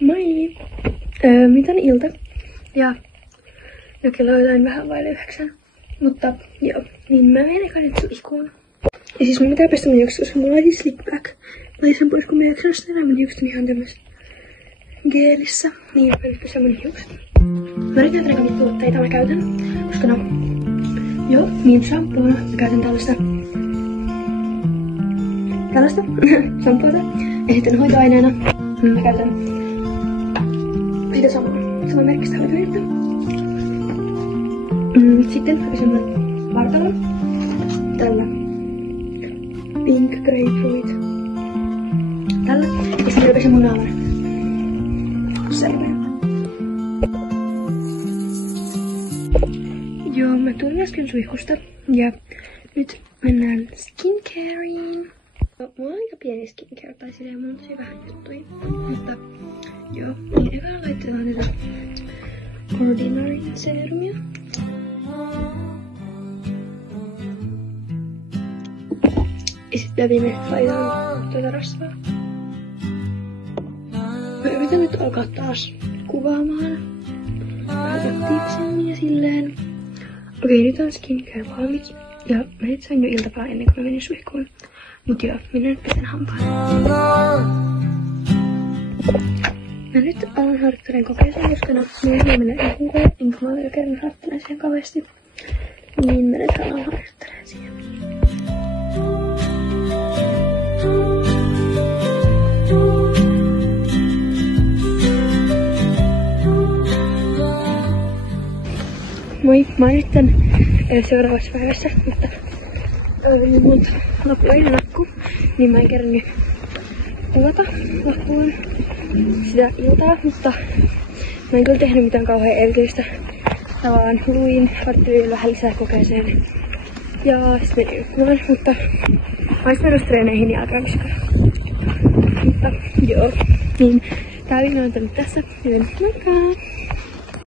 Moi! Nyt on ilta. Ja kello on jotain vähän vaille 9. Mutta joo, niin mä menen eka nyt suihkuun. Ja siis mun pitää pestä mun hiukset, koska mulla oli siis slick back. Mä olin sen pois kun mä ei jaksanut sitä enää mun hiukset on ihan tämmössä geelissä. Niin mä nyt pestän mun hiukset. Mä nyt näytän mitä tuotteita mä käytän. Koska no, joo, niin shampoona. Mä käytän tällaista shampoota. Ja sitten hoitoaineena mä käytän sitä samaa merkkistä hoitoainetta. Sitten mä pesen mun vartalo tällä Pink Grapefruit. Tällä. Ja sitten mä pesen mun naaman. Sellainen. Joo, mä tulin äsken suihkusta. Ja nyt mennään skincareen. Mulla on aika pieni skincare, tai silleen mun on tosi vähän juttuja. Mutta joo, niin eka laitetaan tätä Ordinary serumia. Ja sitten viimeisesti laitetaan tuota rasvaa. Mä yritän nyt alkaa taas kuvaamaan vähän aktiivisemmin ja silleen. Okei, nyt on skincare valmiiksi. Ja mä nyt sain jo iltapäivää ennen kuin mä menin suihkuun. Mut joo, minä nyt pesen hampaan. Mä nyt alan harjoittelemaan kokeeseen, koska no, minä ei mennä enkä mä ole jo kerran harjoittelemaan siihen kauheasti. Niin mä nyt alan harjoittelemaan siihen. Moi, mä oon nyt tän seuraavassa päivässä, mutta multa loppui eilen akku, niin mä en kerännyt kuvata loppuun sitä iltaa, mutta mä en kyllä tehnyt mitään kauhean erityistä. Tavallaan luin varttiin vähän lisää kokeeseen ja sit menin ykkumaan, mutta mä ois perustreeneihin ja alkamiskaan. Mutta joo, niin tää video on tullut tässä, joten moikka!